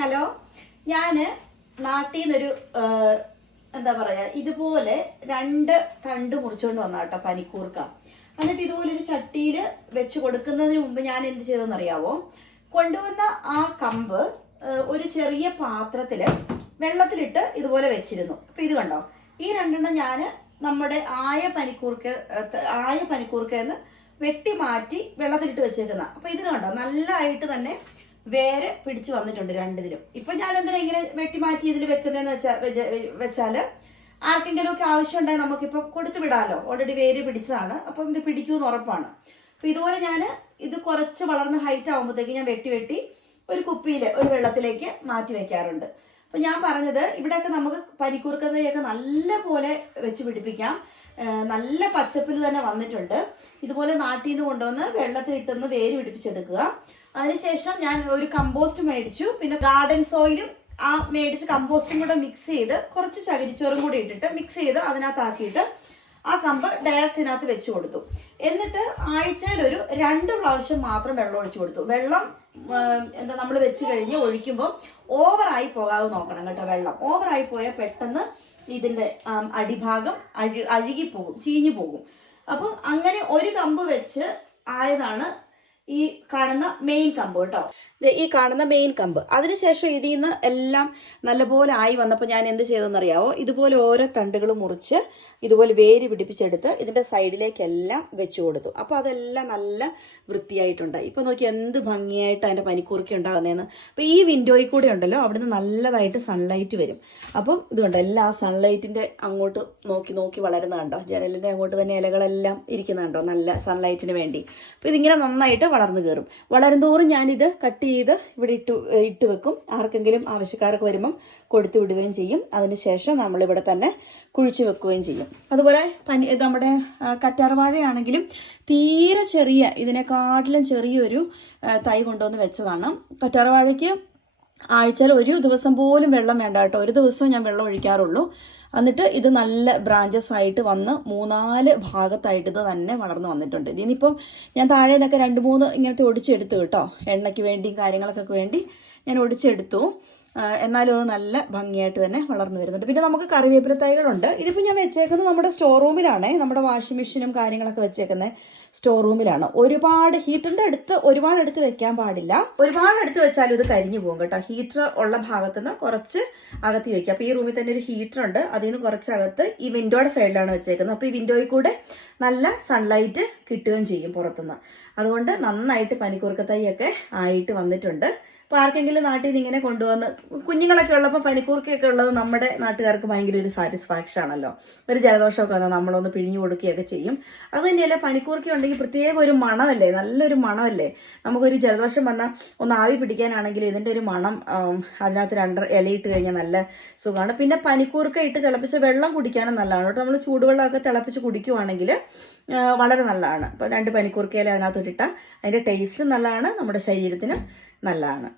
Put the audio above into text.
Hello ഞാൻ നാട്ടിൽ നിന്നൊരു എന്താ പറയാ ഇതുപോലെ രണ്ട് തണ്ട് മുറിച്ചുകൊണ്ട് വന്ന കേട്ടോ പനിക്കൂർക്ക. എന്നിട്ട് ഇതുപോലെ ഒരു ചട്ടിയിൽ വെച്ച് കൊടുക്കുന്നതിന് മുമ്പ് ഞാൻ എന്ത് ചെയ്തെന്നറിയാവോ കൊണ്ടുവന്ന ആ കമ്പ് ഒരു ചെറിയ പാത്രത്തിൽ വെള്ളത്തിലിട്ട് ഇതുപോലെ വെച്ചിരുന്നു. അപ്പൊ ഇത് കണ്ടോ? ഈ രണ്ടെണ്ണം ഞാൻ നമ്മുടെ ആയ പനിക്കൂർക്ക ആയ പനിക്കൂർക്ക എന്ന് വെട്ടി മാറ്റി വെള്ളത്തിലിട്ട് വെച്ചേക്കുന്ന. അപ്പൊ ഇതിന് കണ്ടോ? നല്ലതായിട്ട് തന്നെ വേര് പിടിച്ചു വന്നിട്ടുണ്ട് രണ്ടിതിലും ഇപ്പൊ ഞാൻ എന്തിനാ ഇങ്ങനെ വെട്ടി മാറ്റി ഇതിൽ വെക്കുന്നതെന്ന് വെച്ചാൽ വെച്ച- വെച്ചാൽ ആർക്കെങ്കിലും ഒക്കെ ആവശ്യം ഉണ്ടെങ്കിൽ നമുക്കിപ്പോ കൊടുത്തു വിടാലോ. ഓൾറെഡി വേര് പിടിച്ചതാണ്. അപ്പം ഇത് പിടിക്കുമെന്ന് ഉറപ്പാണ്. അപ്പൊ ഇതുപോലെ ഞാൻ ഇത് കുറച്ച് വളർന്ന് ഹൈറ്റ് ആകുമ്പോഴത്തേക്ക് ഞാൻ വെട്ടി വെട്ടി ഒരു കുപ്പിയിൽ ഒരു വെള്ളത്തിലേക്ക് മാറ്റി വെക്കാറുണ്ട്. അപ്പൊ ഞാൻ പറഞ്ഞത് ഇവിടെയൊക്കെ നമുക്ക് പനിക്കൂർക്കതയൊക്കെ നല്ല പോലെ വെച്ച് പിടിപ്പിക്കാം. നല്ല പച്ചപ്പിൽ തന്നെ വന്നിട്ടുണ്ട്. ഇതുപോലെ നാട്ടിൽ നിന്ന് കൊണ്ടുവന്ന് വെള്ളത്തിലിട്ടൊന്ന് വേര് പിടിപ്പിച്ചെടുക്കുക. അതിനുശേഷം ഞാൻ ഒരു കമ്പോസ്റ്റ് മേടിച്ചു. പിന്നെ ഗാർഡൻ സോയിലും ആ മേടിച്ച് കമ്പോസ്റ്റും കൂടെ മിക്സ് ചെയ്ത് കുറച്ച് ചകിരിച്ചോറും കൂടി ഇട്ടിട്ട് മിക്സ് ചെയ്ത് അതിനകത്താക്കിയിട്ട് ആ കമ്പ് ഡയറക്റ്റ് ഇതിനകത്ത് വെച്ച് കൊടുത്തു. എന്നിട്ട് ആഴ്ചയിൽ ഒരു രണ്ട് പ്രാവശ്യം മാത്രം വെള്ളം ഒഴിച്ചു കൊടുത്തു. വെള്ളം എന്താ നമ്മൾ വെച്ച് കഴിഞ്ഞ് ഒഴിക്കുമ്പോൾ ഓവറായി പോകാതെ നോക്കണം കേട്ടോ വെള്ളം. ഓവറായി പോയാൽ പെട്ടെന്ന് ഇതിന്റെ അടിഭാഗം അഴു അഴുകിപ്പോകും ചീഞ്ഞു പോകും. അപ്പം അങ്ങനെ ഒരു കമ്പ് വെച്ച് ആയതാണ് ഈ കാണുന്ന മെയിൻ കമ്പ് കേട്ടോ. ഈ കാണുന്ന മെയിൻ കമ്പ്. അതിനുശേഷം ഇതിൽ നിന്ന് എല്ലാം നല്ലപോലെ ആയി വന്നപ്പോൾ ഞാൻ എന്ത് ചെയ്തെന്നറിയാവോ ഇതുപോലെ ഓരോ തണ്ടുകൾ മുറിച്ച് ഇതുപോലെ വേര് പിടിപ്പിച്ചെടുത്ത് ഇതിന്റെ സൈഡിലേക്കെല്ലാം വെച്ച് കൊടുത്തു. അപ്പോൾ അതെല്ലാം നല്ല വൃത്തിയായിട്ടുണ്ട് ഇപ്പോൾ നോക്കി എന്ത് ഭംഗിയായിട്ട് അതിന്റെ പനിക്കുറുക്കി ഉണ്ടാകുന്നതെന്ന്. അപ്പോൾ ഈ വിൻഡോയിൽ കൂടെ ഉണ്ടല്ലോ അവിടുന്ന് നല്ലതായിട്ട് സൺലൈറ്റ് വരും. അപ്പം ഇതുകൊണ്ട് എല്ലാ സൺലൈറ്റിന്റെ അങ്ങോട്ട് നോക്കി നോക്കി വളരുന്ന കണ്ടോ? ജനലിന്റെ അങ്ങോട്ട് തന്നെ ഇലകളെല്ലാം ഇരിക്കുന്നുണ്ടോ നല്ല സൺലൈറ്റിന് വേണ്ടി. അപ്പോൾ ഇതിങ്ങനെ നന്നായിട്ട് വളർന്നു കയറും. വളരുന്തോറും ഞാനിത് കട്ട് ചെയ്ത് ഇവിടെ ഇട്ട് ഇട്ട് വെക്കും. ആർക്കെങ്കിലും ആവശ്യക്കാർക്ക് വരുമ്പം കൊടുത്തു വിടുകയും ചെയ്യും. അതിനുശേഷം നമ്മളിവിടെ തന്നെ കുഴിച്ചു വെക്കുകയും ചെയ്യും. അതുപോലെ പനി നമ്മുടെ കറ്റാർവാഴയാണെങ്കിലും തീരെ ചെറിയ ഇതിനെക്കാട്ടിലും ചെറിയൊരു തൈ കൊണ്ടുവന്ന് വെച്ചതാണ്. കറ്റാർവാഴയ്ക്ക് ആഴ്ചയിൽ ഒരു ദിവസം പോലും വെള്ളം വേണ്ട കേട്ടോ. ഒരു ദിവസം ഞാൻ വെള്ളം ഒഴിക്കാറുള്ളൂ. എന്നിട്ട് ഇത് നല്ല ബ്രാഞ്ചസ് ആയിട്ട് വന്ന് മൂന്നാൽ ഭാഗത്തായിട്ട് ഇത് തന്നെ വളർന്നു വന്നിട്ടുണ്ട്. ഇതിനിപ്പം ഞാൻ താഴെ നിന്നൊക്കെ രണ്ട് മൂന്ന് ഇങ്ങനത്തെ ഒടിച്ചെടുത്തു കേട്ടോ. എണ്ണയ്ക്ക് വേണ്ടിയും കാര്യങ്ങൾക്കൊക്കെ വേണ്ടി ഞാൻ ഒടിച്ചെടുത്തു. എന്നാലും അത് നല്ല ഭംഗിയായിട്ട് തന്നെ വളർന്നു വരുന്നുണ്ട്. പിന്നെ നമുക്ക് കറിവേപ്പില തൈകളുണ്ട്. ഇതിപ്പോൾ ഞാൻ വെച്ചേക്കുന്നത് നമ്മുടെ സ്റ്റോർ റൂമിലാണ് നമ്മുടെ വാഷിംഗ് മെഷീനും കാര്യങ്ങളൊക്കെ വെച്ചേക്കുന്നത് സ്റ്റോർ റൂമിലാണ് ഒരുപാട് ഹീറ്ററിന്റെ അടുത്ത് ഒരുപാട് അടുത്ത് വെക്കാൻ പാടില്ല. ഒരുപാട് അടുത്ത് വെച്ചാലും ഇത് കരിഞ്ഞു പോകും കേട്ടോ. ഹീറ്റർ ഉള്ള ഭാഗത്ത് നിന്ന് കുറച്ച് അകത്ത് വെക്കുക അപ്പോൾ ഈ റൂമിൽ തന്നെ ഒരു ഹീറ്റർ ഉണ്ട്. അതിൽ നിന്ന് കുറച്ച് അകത്ത് ഈ വിൻഡോയുടെ സൈഡിലാണ് വെച്ചേക്കുന്നത്. അപ്പോൾ ഈ വിൻഡോയിൽ കൂടെ നല്ല സൺലൈറ്റ് കിട്ടുകയും ചെയ്യും പുറത്തുനിന്ന്. അതുകൊണ്ട് നന്നായിട്ട് പനിക്കൂർക്ക തൈയൊക്കെ ആയിട്ട് വന്നിട്ടുണ്ട്. അപ്പോൾ ആർക്കെങ്കിലും നാട്ടിൽ നിന്ന് ഇങ്ങനെ കൊണ്ടുവന്ന് കുഞ്ഞുങ്ങളൊക്കെ ഉള്ളപ്പോൾ പനിക്കൂർക്കയൊക്കെ ഉള്ളത് നമ്മുടെ നാട്ടുകാർക്ക് ഭയങ്കര ഒരു സാറ്റിസ്ഫാക്ഷൻ ആണല്ലോ. ഒരു ജലദോഷമൊക്കെ വന്നാൽ നമ്മളൊന്ന് പിഴിഞ്ഞു കൊടുക്കുകയൊക്കെ ചെയ്യും. അത് തന്നെയല്ല പനിക്കൂർക്ക ഉണ്ടെങ്കിൽ പ്രത്യേക ഒരു മണമല്ലേ? നല്ലൊരു മണമല്ലേ? നമുക്കൊരു ജലദോഷം വന്നാൽ ഒന്ന് ആവി പിടിക്കാനാണെങ്കിൽ ഇതിന്റെ ഒരു മണം അതിനകത്ത് രണ്ട് ഇലയിട്ട് കഴിഞ്ഞാൽ നല്ല സുഖമാണ്. പിന്നെ പനിക്കൂർക്ക ഇട്ട് തിളപ്പിച്ച് വെള്ളം കുടിക്കാനും നല്ലതാണ് കേട്ടോ. നമ്മൾ ചൂടുവെള്ളമൊക്കെ തിളപ്പിച്ച് കുടിക്കുവാണെങ്കിൽ വളരെ നല്ലതാണ്. അപ്പോൾ രണ്ട് പനിക്കൂർക്കയില അതിനകത്ത് ഇട്ടാൽ അതിന്റെ ടേസ്റ്റ് നല്ലതാണ്. നമ്മുടെ ശരീരത്തിന് നല്ലതാണ്.